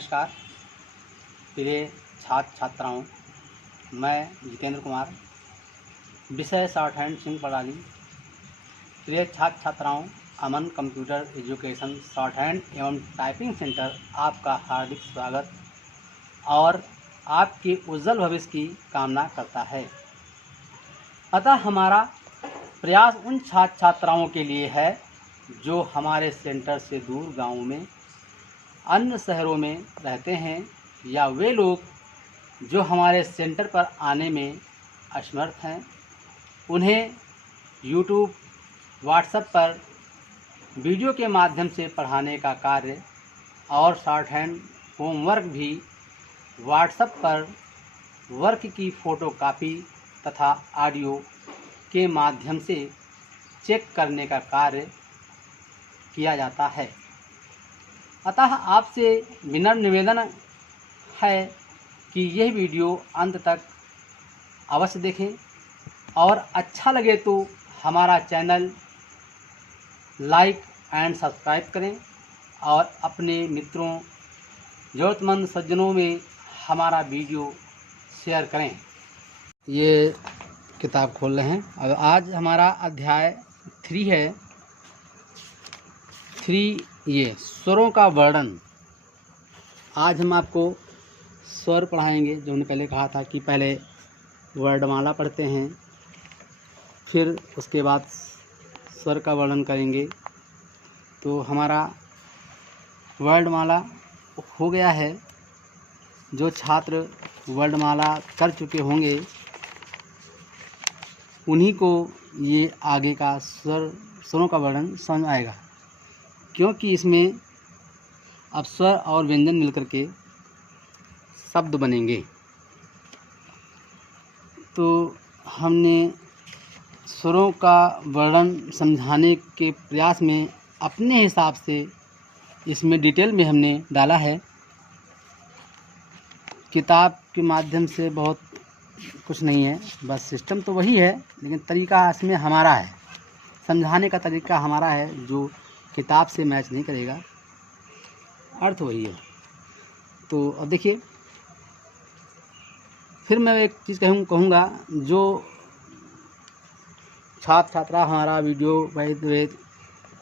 नमस्कार प्रिय छात्र छात्राओं, मैं जितेंद्र कुमार, विषय शॉर्ट हैंड सिंह प्रणाली। प्रिय छात्र छात्राओं, अमन कंप्यूटर एजुकेशन शॉर्ट हैंड एवं टाइपिंग सेंटर आपका हार्दिक स्वागत और आपके उज्जवल भविष्य की कामना करता है। अतः हमारा प्रयास उन छात्र छात्राओं के लिए है जो हमारे सेंटर से दूर गाँव में, अन्य शहरों में रहते हैं, या वे लोग जो हमारे सेंटर पर आने में असमर्थ हैं। उन्हें यूट्यूब, व्हाट्सएप पर वीडियो के माध्यम से पढ़ाने का कार्य और शॉर्ट हैंड होमवर्क भी व्हाट्सएप पर वर्क की फ़ोटोकॉपी तथा ऑडियो के माध्यम से चेक करने का कार्य किया जाता है। अतः आपसे विनम्र निवेदन है कि यह वीडियो अंत तक अवश्य देखें और अच्छा लगे तो हमारा चैनल लाइक एंड सब्सक्राइब करें और अपने मित्रों, ज़रूरतमंद सज्जनों में हमारा वीडियो शेयर करें। ये किताब खोल रहे हैं। अब आज हमारा अध्याय 3 है। 3 ये स्वरों का वर्णन। आज हम आपको स्वर पढ़ाएंगे। जो हमने पहले कहा था कि पहले वर्णमाला पढ़ते हैं, फिर उसके बाद स्वर का वर्णन करेंगे। तो हमारा वर्णमाला हो गया है। जो छात्र वर्णमाला कर चुके होंगे उन्हीं को ये आगे का स्वरों का वर्णन समझ आएगा, क्योंकि इसमें अब स्वर और व्यंजन मिलकर के शब्द बनेंगे। तो हमने स्वरों का वर्णन समझाने के प्रयास में अपने हिसाब से इसमें डिटेल में हमने डाला है। किताब के माध्यम से बहुत कुछ नहीं है, बस सिस्टम तो वही है, लेकिन तरीका इसमें हमारा है, समझाने का तरीका हमारा है, जो किताब से मैच नहीं करेगा। अर्थ वही है। तो अब देखिए, फिर मैं एक चीज़ कहूँगा। जो छात्र छात्रा हमारा वीडियो वही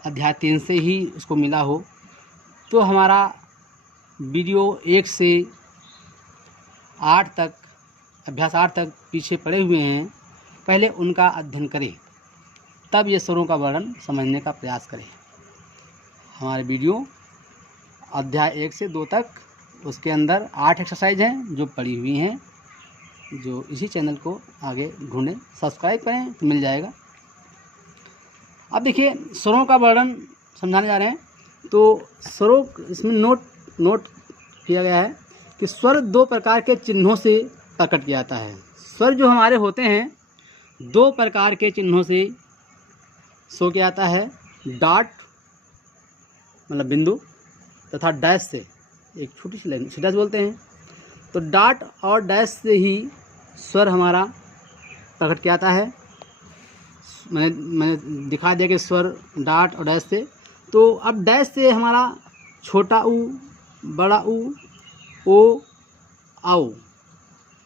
अध्याय 3 से ही उसको मिला हो, तो हमारा वीडियो 1 से 8 तक, अभ्यास 8 तक पीछे पड़े हुए हैं, पहले उनका अध्ययन करें, तब ये स्वरों का वर्णन समझने का प्रयास करें। हमारे वीडियो अध्याय 1 से 2 तक, उसके अंदर 8 एक्सरसाइज हैं जो पड़ी हुई हैं। जो इसी चैनल को आगे ढूंढें, सब्सक्राइब करें तो मिल जाएगा। अब देखिए, स्वरों का वर्णन समझाने जा रहे हैं। तो स्वरों, इसमें नोट किया गया है कि स्वर 2 प्रकार के चिन्हों से प्रकट किया जाता है। स्वर जो हमारे होते हैं 2 प्रकार के चिन्हों से शो किया जाता है। डॉट मतलब बिंदु, तथा डैश से, एक छोटी सी लाइन, डैश बोलते हैं। तो डॉट और डैश से ही स्वर हमारा प्रकट किया जाता है। मैंने दिखा दिया कि स्वर डॉट और डैश से। तो अब डैश से हमारा छोटा ऊ, बड़ा ऊ, ओ, आओ,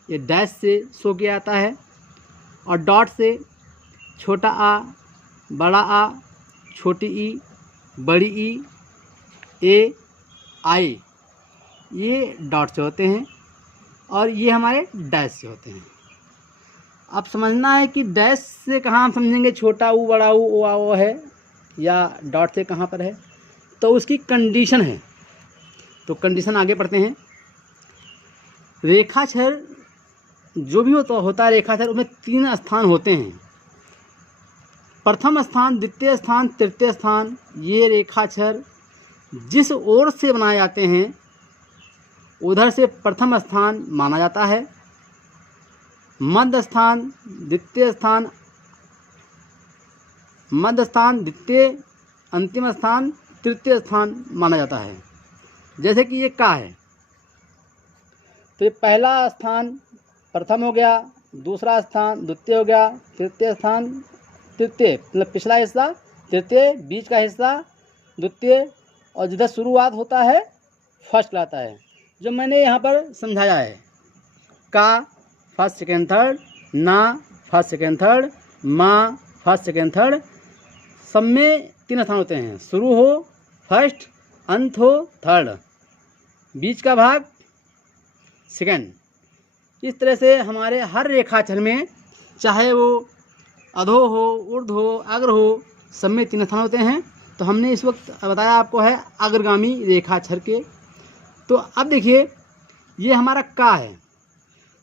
ये डैश से शो किया जाता है। और डॉट से छोटा आ, बड़ा आ, छोटी ई, बड़ी ई, ए, आई, ये डॉट से होते हैं और ये हमारे डैश से होते हैं। अब समझना है कि डैश से कहाँ हम समझेंगे छोटा ऊ, बड़ा ऊ, ओ, आ, ओ है, या डॉट से कहाँ पर है। तो उसकी कंडीशन है। तो कंडीशन आगे पढ़ते हैं। रेखाक्षर जो भी होता है रेखाक्षर, उसमें 3 स्थान होते हैं। प्रथम स्थान, द्वितीय स्थान, तृतीय स्थान। ये रेखाक्षर जिस ओर से बनाए जाते हैं उधर से प्रथम स्थान माना जाता है। मध्य स्थान, द्वितीय स्थान, मध्य स्थान, द्वितीय, अंतिम स्थान, तृतीय स्थान माना जाता है। जैसे कि ये का है, तो ये पहला स्थान प्रथम हो गया, दूसरा स्थान द्वितीय हो गया, तृतीय स्थान तृतीय, मतलब पिछला हिस्सा तृतीय, बीच का हिस्सा द्वितीय, और जिधर शुरुआत होता है फर्स्ट लाता है। जो मैंने यहाँ पर समझाया है, का फर्स्ट सेकेंड थर्ड, ना फर्स्ट सेकेंड थर्ड, माँ फर्स्ट सेकेंड थर्ड, सब में 3 स्थान होते हैं। शुरू हो फर्स्ट, अंत हो थर्ड, बीच का भाग सेकेंड। इस तरह से हमारे हर रेखाक्षर में, चाहे वो अधो हो, ऊर्ध हो, अग्र हो, सब में 3 स्थान होते हैं। तो हमने इस वक्त बताया आपको है अग्रगामी रेखाक्षर के। तो अब देखिए ये हमारा का है,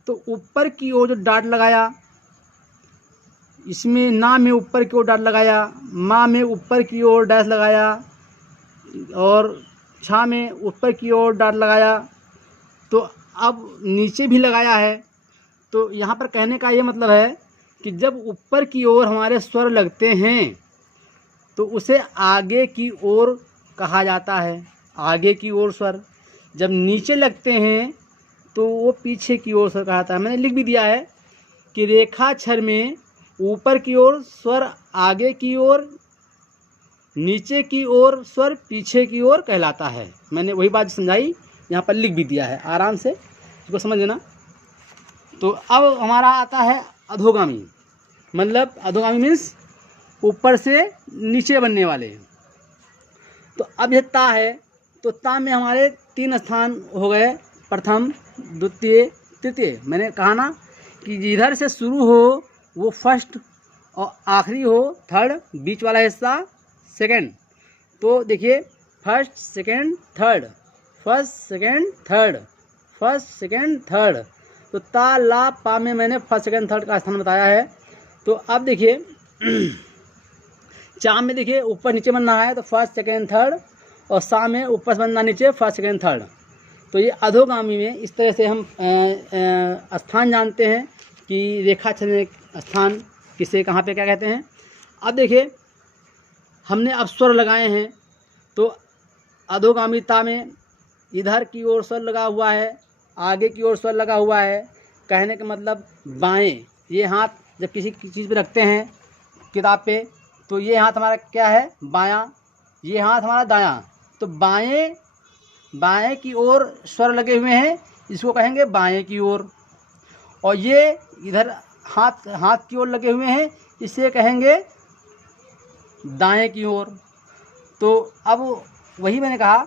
तो ऊपर की ओर जो डॉट लगाया, इसमें ना में ऊपर की ओर डॉट लगाया, माँ में ऊपर की ओर डैश लगाया, और छा में ऊपर की ओर डॉट लगाया, तो अब नीचे भी लगाया है। तो यहाँ पर कहने का ये मतलब है कि जब ऊपर की ओर हमारे स्वर लगते हैं तो उसे आगे की ओर कहा जाता है, आगे की ओर स्वर। जब नीचे लगते हैं तो वो पीछे की ओर स्वर कहा जाता है। मैंने लिख भी दिया है कि रेखाक्षर में ऊपर की ओर स्वर आगे की ओर, नीचे की ओर स्वर पीछे की ओर कहलाता है। मैंने वही बात समझाई, यहाँ पर लिख भी दिया है, आराम से इसको समझ लेना। तो अब हमारा आता है अधोगामी, मतलब अधोगामी मीन्स ऊपर से नीचे बनने वाले। तो अब यह ता है, तो ता में हमारे 3 स्थान हो गए, प्रथम, द्वितीय, तृतीय। मैंने कहा ना कि जिधर से शुरू हो वो फर्स्ट और आखिरी हो थर्ड, बीच वाला हिस्सा सेकंड। तो देखिए first second third, first second third, first second third. तो ता ला पा में मैंने फर्स्ट सेकंड थर्ड का स्थान बताया है। तो अब देखिए चा में देखिए ऊपर नीचे बनना है तो फर्स्ट सेकंड थर्ड, और सा में ऊपर से बनना नीचे फर्स्ट सेकंड थर्ड। तो ये अधोगामी में इस तरह से हम स्थान जानते हैं कि रेखाक्षर में स्थान किसे कहाँ पे क्या कहते हैं। अब देखिए हमने अब स्वर लगाए हैं, तो अधोगामिता में इधर की ओर स्वर लगा हुआ है, आगे की ओर स्वर लगा हुआ है। कहने का मतलब बाएं, ये हाथ जब किसी चीज़ पे रखते हैं किताब पे, तो ये हाथ हमारा क्या है बायां, ये हाथ हमारा दायां। तो बाएं की ओर स्वर लगे हुए हैं, इसको कहेंगे बाएं की ओर। और ये इधर हाथ की ओर लगे हुए हैं, इसे कहेंगे दाएं की ओर। तो अब वही मैंने कहा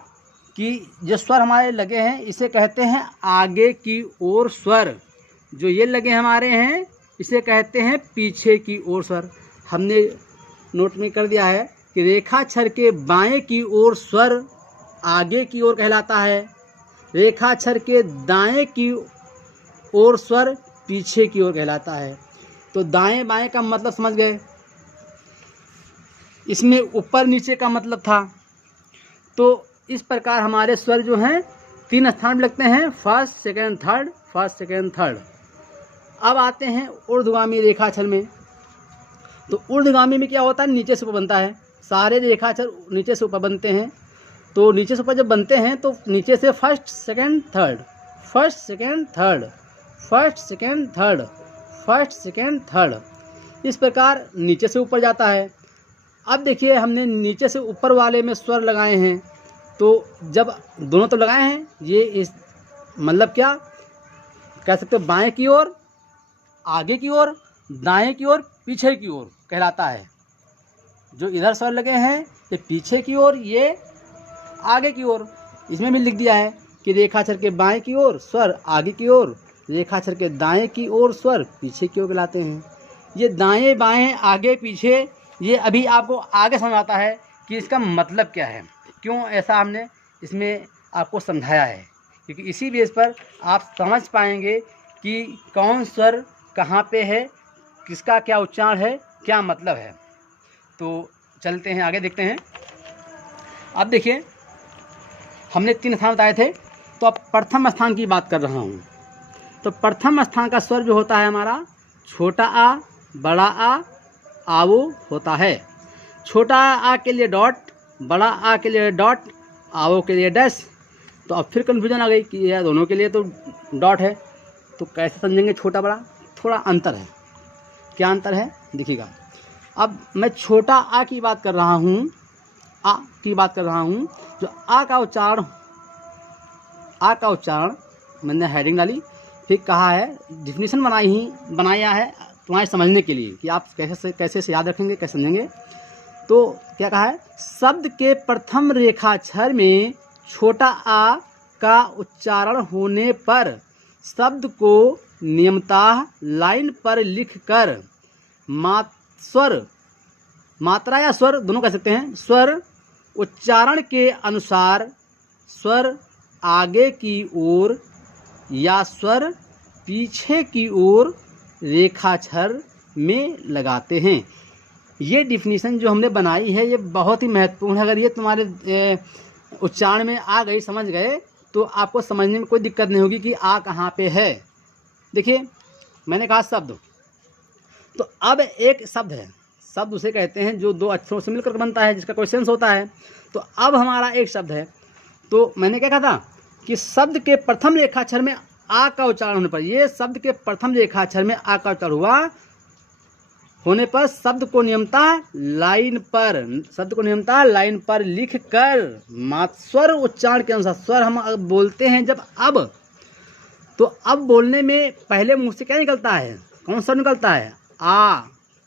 कि जो स्वर हमारे लगे हैं इसे कहते हैं आगे की ओर स्वर, जो ये लगे हमारे हैं इसे कहते हैं पीछे की ओर स्वर। हमने नोट में कर दिया है कि रेखाक्षर के बाएं की ओर स्वर आगे की ओर कहलाता है, रेखाक्षर के दाएं की ओर स्वर पीछे की ओर कहलाता है। तो दाएं बाएं का मतलब समझ गए, इसमें ऊपर नीचे का मतलब था। तो इस प्रकार हमारे स्वर जो हैं 3 स्थान में लगते हैं, first second third, first second third. अब आते हैं ऊर्ध्वगामी रेखाक्षर में। तो ऊर्ध्वगामी में क्या होता है, नीचे से ऊपर बनता है। सारे रेखाक्षर नीचे से ऊपर बनते हैं। तो नीचे से ऊपर जब बनते हैं तो नीचे से first second third, first second third, first second third, first second third, इस प्रकार नीचे से ऊपर जाता है। अब देखिए हमने नीचे से ऊपर वाले में स्वर लगाए हैं, तो जब दोनों तो लगाए हैं, ये इस मतलब क्या कह सकते हो, बाएं की ओर, आगे की ओर, दाएं की ओर, पीछे की ओर कहलाता है। जो इधर स्वर लगे हैं ये पीछे की ओर, ये आगे की ओर। इसमें भी लिख दिया है कि रेखाक्षर के बाएं की ओर स्वर आगे की ओर, रेखाक्षर के दाएं की ओर स्वर पीछे की ओर कहलाते हैं। ये दाएं बाएं आगे पीछे, ये अभी आपको आगे समझ आता है कि इसका मतलब क्या है, क्यों ऐसा हमने इसमें आपको समझाया है, क्योंकि इसी बेस पर आप समझ पाएंगे कि कौन स्वर कहाँ पे है, किसका क्या उच्चारण है, क्या मतलब है। तो चलते हैं आगे, देखते हैं। अब देखिए हमने 3 स्थान बताए थे, तो अब प्रथम स्थान की बात कर रहा हूँ। तो प्रथम स्थान का स्वर जो होता है हमारा, छोटा आ, बड़ा आ, आवो होता है। छोटा आ के लिए डॉट, बड़ा आ के लिए डॉट, आवो के लिए डैश। तो अब फिर कन्फ्यूजन आ गई कि यह दोनों के लिए तो डॉट है, तो कैसे समझेंगे छोटा बड़ा। थोड़ा अंतर है। क्या अंतर है देखिएगा। अब मैं छोटा आ की बात कर रहा हूँ, आ की बात कर रहा हूँ। जो आ का उच्चारण आ का उच्चारण मैंने हेडिंग डाली, फिर कहा है डिफिनीशन बनाया है तुम्हारे समझने के लिए कि आप कैसे से याद रखेंगे, कैसे समझेंगे। तो क्या कहा है, शब्द के प्रथम रेखाक्षर में छोटा आ का उच्चारण होने पर शब्द को नियमतः लाइन पर लिखकर मात्रा या स्वर दोनों कह सकते हैं, स्वर उच्चारण के अनुसार स्वर आगे की ओर या स्वर पीछे की ओर रेखाक्षर में लगाते हैं। ये डिफिनीशन जो हमने बनाई है ये बहुत ही महत्वपूर्ण है। अगर ये तुम्हारे उच्चारण में आ गई, समझ गए, तो आपको समझने में कोई दिक्कत नहीं होगी कि आ कहाँ पे है। देखिए मैंने कहा शब्द, तो अब एक शब्द है, शब्द उसे कहते हैं जो दो अक्षरों से मिलकर बनता है, जिसका कोई सेंस होता है। तो अब हमारा एक शब्द है, तो मैंने क्या कहा था कि शब्द के प्रथम रेखाक्षर में आ का उच्चारण होने पर, ये शब्द के प्रथम रेखाक्षर में आ का उच्चारण हुआ होने पर शब्द को नियमतः लाइन पर लिख कर स्वर उच्चारण के अनुसार, स्वर हम बोलते हैं जब अब, तो अब बोलने में पहले मुंह से क्या निकलता है, कौन सा निकलता है, आ।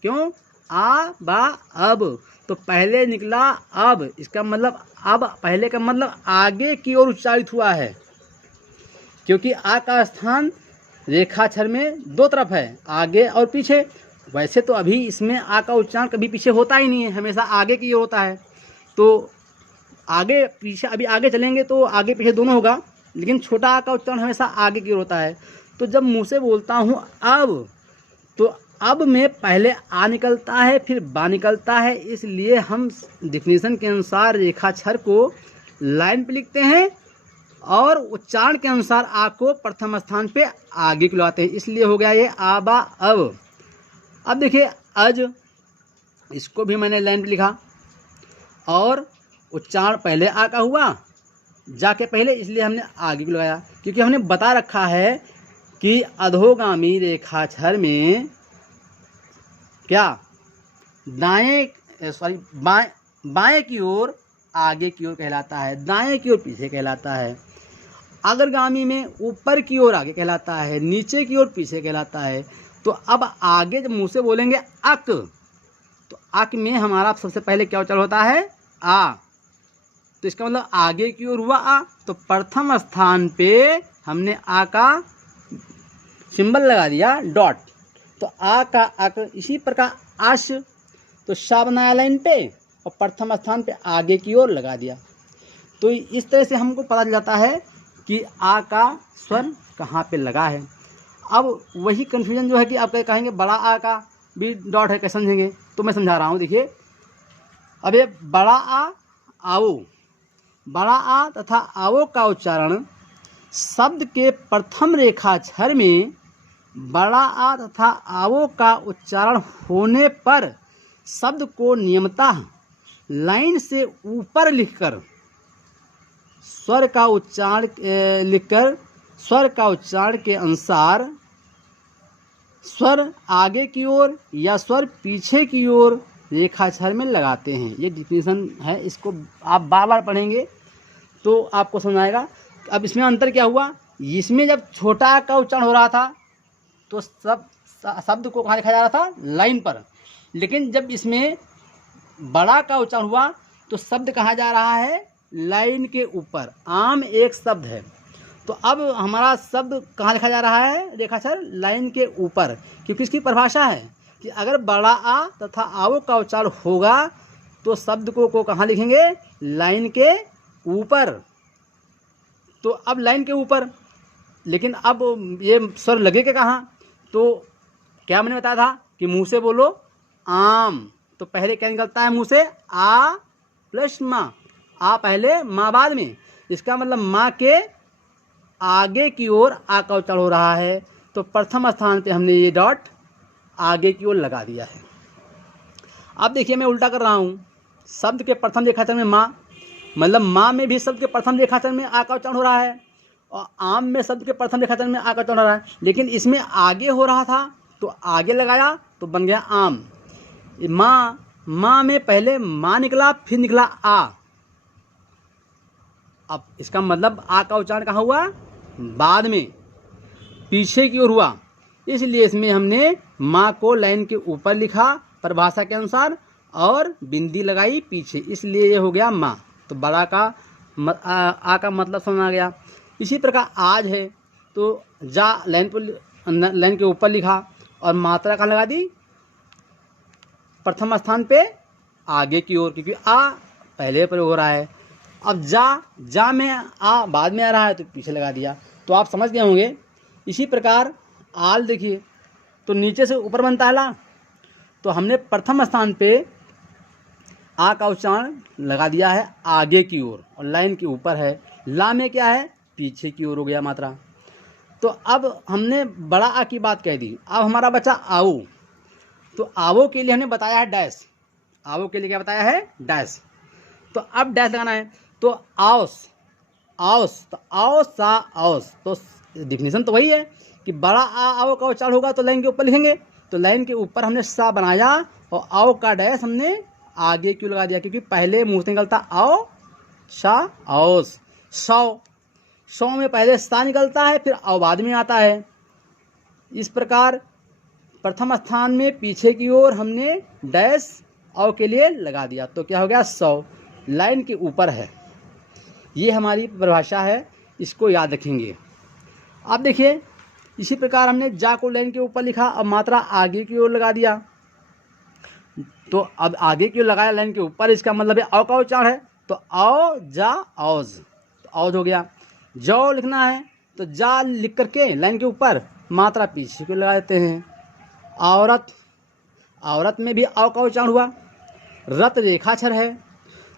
क्यों, आ बा अब, तो पहले निकला अब, इसका मतलब अब पहले का मतलब आगे की ओर उच्चारित हुआ है, क्योंकि आ का स्थान रेखाक्षर में दो तरफ है, आगे और पीछे। वैसे तो अभी इसमें आ का उच्चारण कभी पीछे होता ही नहीं है, हमेशा आगे की ओर होता है। तो आगे पीछे, अभी आगे चलेंगे तो आगे पीछे दोनों होगा, लेकिन छोटा आ का उच्चारण हमेशा आगे की ओर होता है। तो जब मुंह से बोलता हूँ अब, तो अब में पहले आ निकलता है फिर बा निकलता है, इसलिए हम डिफिनीशन के अनुसार रेखाक्षर को लाइन पे लिखते हैं और उच्चारण के अनुसार आ को प्रथम स्थान पे आगे की लाते हैं, इसलिए हो गया ये आ बा अब। अब देखिए अज, इसको भी मैंने लाइन पे लिखा और उच्चारण पहले आ का हुआ जाके पहले, इसलिए हमने आगे को लगाया, क्योंकि हमने बता रखा है कि अधोगामी रेखाक्षर में क्या बाएं की ओर आगे की ओर कहलाता है, दाएं की ओर पीछे कहलाता है। अग्रगामी में ऊपर की ओर आगे कहलाता है, नीचे की ओर पीछे कहलाता है। तो अब आगे जब मुंह से बोलेंगे अक, तो अक में हमारा सबसे पहले क्या उच्चारण होता है, आ। तो इसका मतलब आगे की ओर हुआ आ, तो प्रथम स्थान पे हमने आ का सिंबल लगा दिया, डॉट। तो आ का अक, इसी प्रकार आश, तो शा बनाया लाइन पे और प्रथम स्थान पे आगे की ओर लगा दिया। तो इस तरह से हमको पता चल जाता है कि आ का स्वर कहाँ पे लगा है। अब वही कन्फ्यूजन जो है कि आप कहेंगे बड़ा आ का भी डॉट है, कैसे समझेंगे, तो मैं समझा रहा हूँ। देखिए अब ये बड़ा आ, आओ, बड़ा आ तथा आओ का उच्चारण शब्द के प्रथम रेखाक्षर में बड़ा आ तथा आओ का उच्चारण होने पर शब्द को नियमतः लाइन से ऊपर लिखकर स्वर का उच्चारण के अनुसार स्वर आगे की ओर या स्वर पीछे की ओर रेखाक्षर में लगाते हैं। ये डिफिनीशन है, इसको आप बार बार पढ़ेंगे तो आपको समझ आएगा। अब इसमें अंतर क्या हुआ, इसमें जब छोटा का उच्चारण हो रहा था तो शब्द को कहाँ लिखा जा रहा था, लाइन पर, लेकिन जब इसमें बड़ा का उच्चारण हुआ तो शब्द कहाँ जा रहा है, लाइन के ऊपर। आम एक शब्द है, तो अब हमारा शब्द कहाँ लिखा जा रहा है, रेखाक्षर लाइन के ऊपर, क्योंकि इसकी परिभाषा है कि अगर बड़ा आ तथा आओ का उच्चारण होगा तो शब्द को कहाँ लिखेंगे, लाइन के ऊपर। तो अब लाइन के ऊपर, लेकिन अब ये स्वर लगेगा कहाँ, तो क्या मैंने बताया था कि मुंह से बोलो आम, तो पहले क्या निकलता है मुंह से, आ प्लस माँ, आ पहले माँ बाद में, इसका मतलब माँ के आगे की ओर आ का उच्चारण हो रहा है, तो प्रथम स्थान पे हमने ये डॉट आगे की ओर लगा दिया है। अब देखिए मैं उल्टा कर रहा हूँ, शब्द के प्रथम रेखाक्षर में माँ, मतलब माँ में भी शब्द के प्रथम रेखाक्षर में आ का उच्चारण हो रहा है और आम में शब्द के प्रथम रेखाक्षर में आ का उच्चारण हो रहा है, लेकिन इसमें आगे हो रहा था तो आगे लगाया तो बन गया आम। माँ में पहले माँ निकला फिर निकला आ, अब इसका मतलब आ का उच्चारण कहाँ हुआ, बाद में, पीछे की ओर हुआ, इसलिए इसमें हमने माँ को लाइन के ऊपर लिखा परिभाषा के अनुसार और बिंदी लगाई पीछे, इसलिए ये हो गया माँ। तो बड़ा का आ का मतलब समझ आ गया। इसी प्रकार आज है तो जा लाइन के ऊपर लिखा और मात्रा कहाँ लगा दी, प्रथम स्थान पे आगे की ओर, क्योंकि आ पहले प्रयोग हो रहा है। अब जा में आ बाद में आ रहा है तो पीछे लगा दिया। तो आप समझ गए होंगे। इसी प्रकार आल देखिए तो नीचे से ऊपर बनता है ला, तो हमने प्रथम स्थान पे आ का उच्चारण लगा दिया है आगे की ओर और लाइन के ऊपर है। ला में क्या है, पीछे की ओर हो गया मात्रा। तो अब हमने बड़ा आ की बात कह दी। अब हमारा बचा आओ। तो आवो के लिए हमने बताया है डैश। आवो के लिए क्या बताया है, डैश। तो अब डैश लगाना है। तो आओस, आओस, तो आओ सा आओस। तो डिफिनेशन तो वही है कि बड़ा आ आओ का उच्चारण होगा तो लाइन के ऊपर लिखेंगे। तो लाइन के ऊपर हमने सा बनाया और आओ का डैश हमने आगे क्यों लगा दिया, क्योंकि पहले मुंह से निकलता आओ सा आओस। सौ में पहले सा निकलता है, फिर आओ बाद में आता है। इस प्रकार प्रथम स्थान में पीछे की ओर हमने डैश औ के लिए लगा दिया, तो क्या हो गया 100, लाइन के ऊपर है। ये हमारी परिभाषा है, इसको याद रखेंगे। अब देखिए इसी प्रकार हमने जा को लाइन के ऊपर लिखा, अब मात्रा आगे की ओर लगा दिया। तो अब आगे की ओर लगाया लाइन के ऊपर, इसका मतलब है औ का उच्चारण है। तो आओ जा औज, तो औज हो गया। जौ लिखना है तो जा लिख करके लाइन के ऊपर मात्रा पीछे को लगा देते हैं। औरत, औरत में भी औ का उच्चारण हुआ। रत रेखाक्षर है,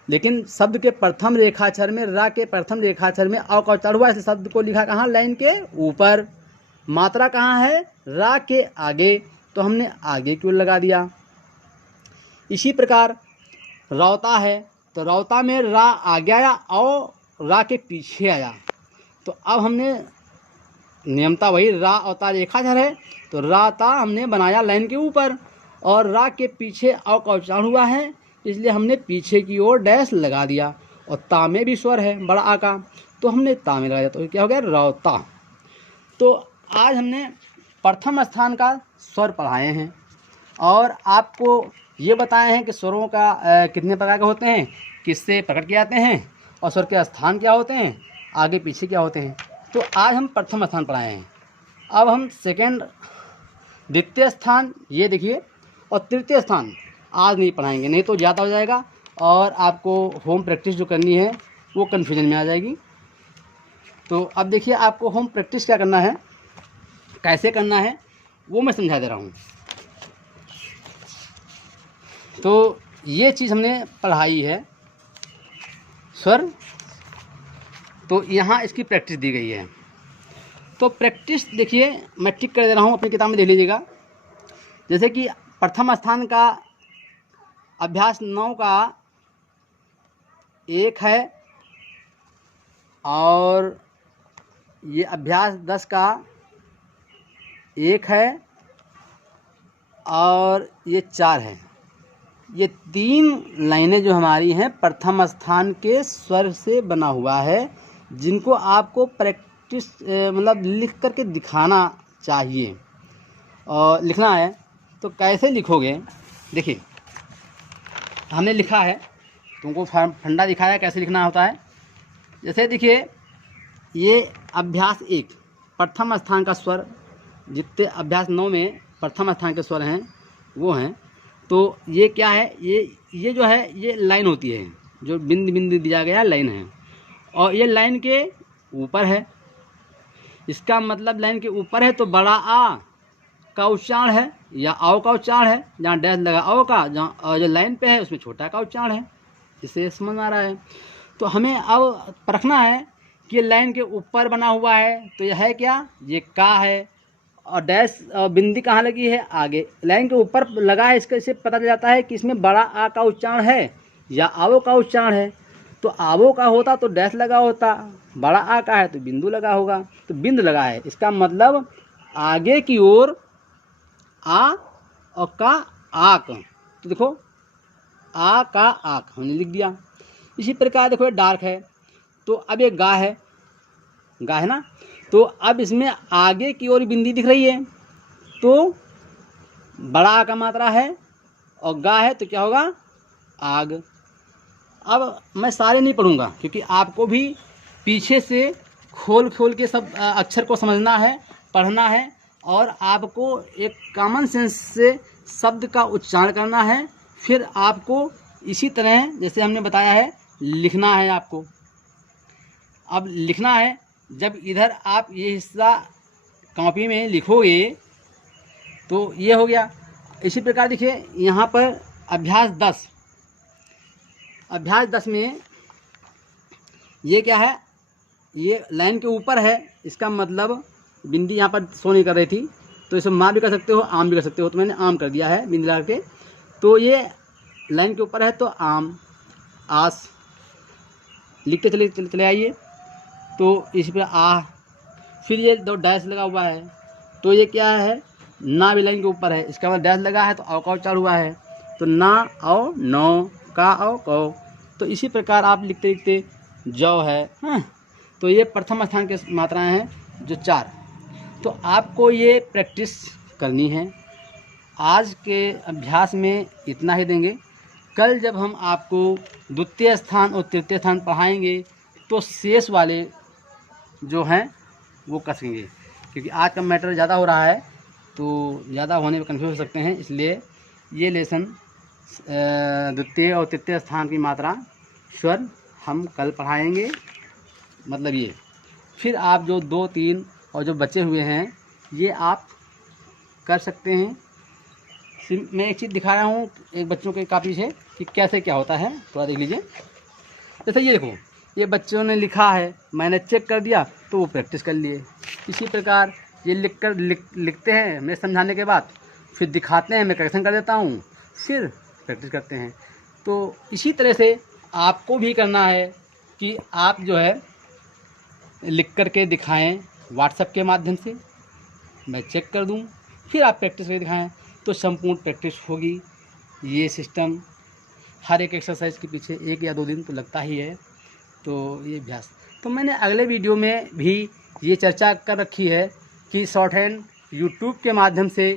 लेकिन शब्द के प्रथम रेखाक्षर में, रा के प्रथम रेखाक्षर में औ का उच्चारण हुआ, इसलिए शब्द को लिखा कहाँ, लाइन के ऊपर। मात्रा कहाँ है, रा के आगे, तो हमने आगे की ओर लगा दिया। इसी प्रकार रौता है, तो रौता में रा आगे आया और रा के पीछे आया। तो अब हमने नियमता वही, रा औता रेखाक्षर है तो रा ता हमने बनाया लाइन के ऊपर और रा के पीछे औ का उच्चारण हुआ है, इसलिए हमने पीछे की ओर डैश लगा दिया। और ता में भी स्वर है बड़ा आ का, तो हमने ता में लगा दिया, तो क्या हो गया रौता। तो आज हमने प्रथम स्थान का स्वर पढ़ाए हैं और आपको ये बताए हैं कि स्वरों का कितने प्रकार के होते हैं, किससे प्रकट किए जाते हैं और स्वर के स्थान क्या होते हैं, आगे पीछे क्या होते हैं। तो आज हम प्रथम स्थान पढ़ाए हैं। अब हम सेकंड, द्वितीय स्थान ये देखिए और तृतीय स्थान आज नहीं पढ़ाएंगे, नहीं तो ज़्यादा हो जाएगा और आपको होम प्रैक्टिस जो करनी है वो कन्फ्यूजन में आ जाएगी। तो अब देखिए आपको होम प्रैक्टिस क्या करना है, कैसे करना है वो मैं समझा दे रहा हूँ। तो ये चीज़ हमने पढ़ाई है स्वर, तो यहाँ इसकी प्रैक्टिस दी गई है। तो प्रैक्टिस देखिए मैं टिक कर दे रहा हूँ, अपनी किताब में देख लीजिएगा। जैसे कि प्रथम स्थान का अभ्यास 9 का 1 है और ये अभ्यास 10 का 1 है और ये 4 है। ये 3 लाइनें जो हमारी हैं प्रथम स्थान के स्वर से बना हुआ है, जिनको आपको प्रैक्टिस मतलब लिख करके दिखाना चाहिए और लिखना है। तो कैसे लिखोगे, देखिए हमने लिखा है, तुमको फंडा दिखाया कैसे लिखना होता है। जैसे देखिए ये अभ्यास 1 प्रथम स्थान का स्वर, जितने अभ्यास 9 में प्रथम स्थान के स्वर हैं वो हैं। तो ये क्या है, ये जो है ये लाइन होती है, जो बिंद बिंद दिया गया लाइन है और ये लाइन के ऊपर है। इसका मतलब लाइन के ऊपर है तो बड़ा आ का उच्चारण है या आओ का उच्चारण है, जहाँ डैश लगा आओ का, जहाँ जो लाइन पे है उसमें छोटा का उच्चारण है। इसे समझ में आ रहा है। तो हमें अब परखना है कि ये लाइन के ऊपर बना हुआ है तो यह है क्या, ये का है और डैश बिंदी कहाँ लगी है, आगे लाइन के ऊपर लगा है। इससे पता चल जाता है कि इसमें बड़ा आ का उच्चारण है या आवो का उच्चारण है। तो आवो का होता तो डैश लगा होता, बड़ा आ का है तो बिंदु लगा होगा, तो बिंदु लगा है, इसका मतलब आगे की ओर आ और का आक। तो देखो आ का आक हमने लिख दिया। इसी प्रकार देखो डार्क है तो अब एक गा है ना, तो अब इसमें आगे की ओर बिंदी दिख रही है, तो बड़ा आ का मात्रा है और गा है, तो क्या होगा आग। अब मैं सारे नहीं पढ़ूंगा क्योंकि आपको भी पीछे से खोल के सब अक्षर को समझना है, पढ़ना है, और आपको एक कॉमन सेंस से शब्द का उच्चारण करना है। फिर आपको इसी तरह जैसे हमने बताया है लिखना है आपको। अब लिखना है, जब इधर आप ये हिस्सा कॉपी में लिखोगे तो ये हो गया। इसी प्रकार देखिए यहाँ पर अभ्यास 10 में ये क्या है, ये लाइन के ऊपर है, इसका मतलब बिंदी यहाँ पर शो नहीं कर रही थी, तो इसे माँ भी कर सकते हो, आम भी कर सकते हो, तो मैंने आम कर दिया है बिंदी लगा के। तो ये लाइन के ऊपर है तो आम, आस लिखते चले आइए। तो इस पर आ, फिर ये 2 डैश लगा हुआ है, तो ये क्या है, ना भी लाइन के ऊपर है, इसका मतलब डैश लगा है तो औ का उच्चार हुआ है, तो ना औ नौ, का औ कौ। तो इसी प्रकार आप लिखते लिखते जौ है। हाँ, तो ये प्रथम स्थान के मात्राएं हैं जो 4। तो आपको ये प्रैक्टिस करनी है। आज के अभ्यास में इतना ही देंगे। कल जब हम आपको द्वितीय स्थान और तृतीय स्थान पढ़ाएंगे तो शेष वाले जो हैं वो कसेंगे, क्योंकि आज का मैटर ज़्यादा हो रहा है तो ज़्यादा होने में कन्फ्यूज हो सकते हैं। इसलिए ये लेसन द्वितीय और तृतीय स्थान की मात्रा स्वर हम कल पढ़ाएंगे। मतलब ये फिर आप जो 2, 3 और जो बचे हुए हैं ये आप कर सकते हैं। मैं एक चीज़ दिखा रहा हूँ एक बच्चों के कापी से कि कैसे क्या होता है, थोड़ा देख लीजिए। जैसे ये देखो, ये बच्चों ने लिखा है, मैंने चेक कर दिया तो वो प्रैक्टिस कर लिए। इसी प्रकार ये लिखते हैं मैं समझाने के बाद, फिर दिखाते हैं, मैं करेक्शन कर देता हूँ, फिर प्रैक्टिस करते हैं। तो इसी तरह से आपको भी करना है कि आप जो है लिख कर के दिखाएं व्हाट्सएप के माध्यम से, मैं चेक कर दूं, फिर आप प्रैक्टिस करके दिखाएं, तो संपूर्ण प्रैक्टिस होगी। ये सिस्टम हर एक एक्सरसाइज के पीछे 1 या 2 दिन तो लगता ही है। तो ये अभ्यास, तो मैंने अगले वीडियो में भी ये चर्चा कर रखी है कि शॉर्ट हैंड यूट्यूब के माध्यम से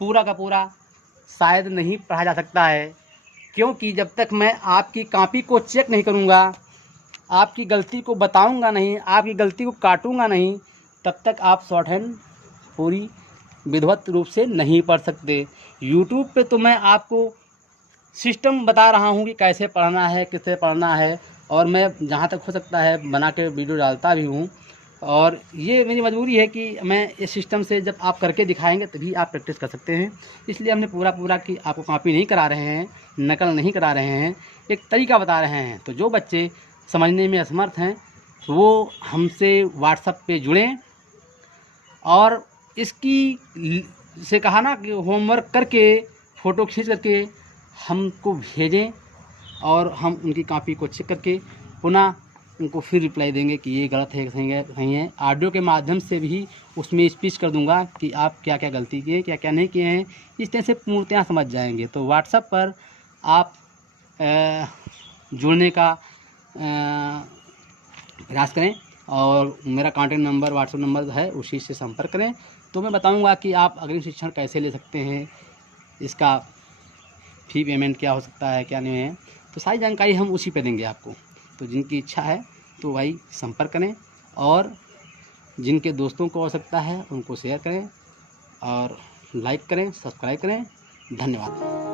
पूरा का पूरा शायद नहीं पढ़ा जा सकता है, क्योंकि जब तक मैं आपकी कॉपी को चेक नहीं करूँगा, आपकी गलती को बताऊँगा नहीं, आपकी गलती को काटूँगा नहीं, तब तक आप शॉर्ट हैंड पूरी विधिवत रूप से नहीं पढ़ सकते। यूट्यूब पे तो मैं आपको सिस्टम बता रहा हूँ कि कैसे पढ़ना है, किससे पढ़ना है, और मैं जहाँ तक हो सकता है बना के वीडियो डालता भी हूँ। और ये मेरी मजबूरी है कि मैं इस सिस्टम से जब आप करके दिखाएंगे तभी आप प्रैक्टिस कर सकते हैं। इसलिए हमने पूरा कि आपको कॉपी नहीं करा रहे हैं, नकल नहीं करा रहे हैं, एक तरीका बता रहे हैं। तो जो बच्चे समझने में असमर्थ हैं वो हमसे व्हाट्सएप पे जुड़ें, और इसकी से कहा ना कि होमवर्क करके फ़ोटो खींच करके हमको भेजें, और हम उनकी कॉपी को चेक करके पुनः उनको फिर रिप्लाई देंगे कि ये गलत है, सही है। ऑडियो के माध्यम से भी उसमें स्पीच कर दूंगा कि आप क्या क्या गलती किए, क्या क्या नहीं किए हैं। इस तरह से पूर्णतः समझ जाएंगे। तो व्हाट्सएप पर आप जुड़ने का प्रयास करें, और मेरा कॉन्टैक्ट नंबर व्हाट्सएप नंबर है, उसी से संपर्क करें। तो मैं बताऊंगा कि आप अग्रिम शिक्षण कैसे ले सकते हैं, इसका फी पेमेंट क्या हो सकता है, क्या नहीं है, तो सारी जानकारी हम उसी पे देंगे आपको। तो जिनकी इच्छा है तो भाई संपर्क करें, और जिनके दोस्तों को आवश्यकता है उनको शेयर करें, और लाइक करें, सब्सक्राइब करें। धन्यवाद।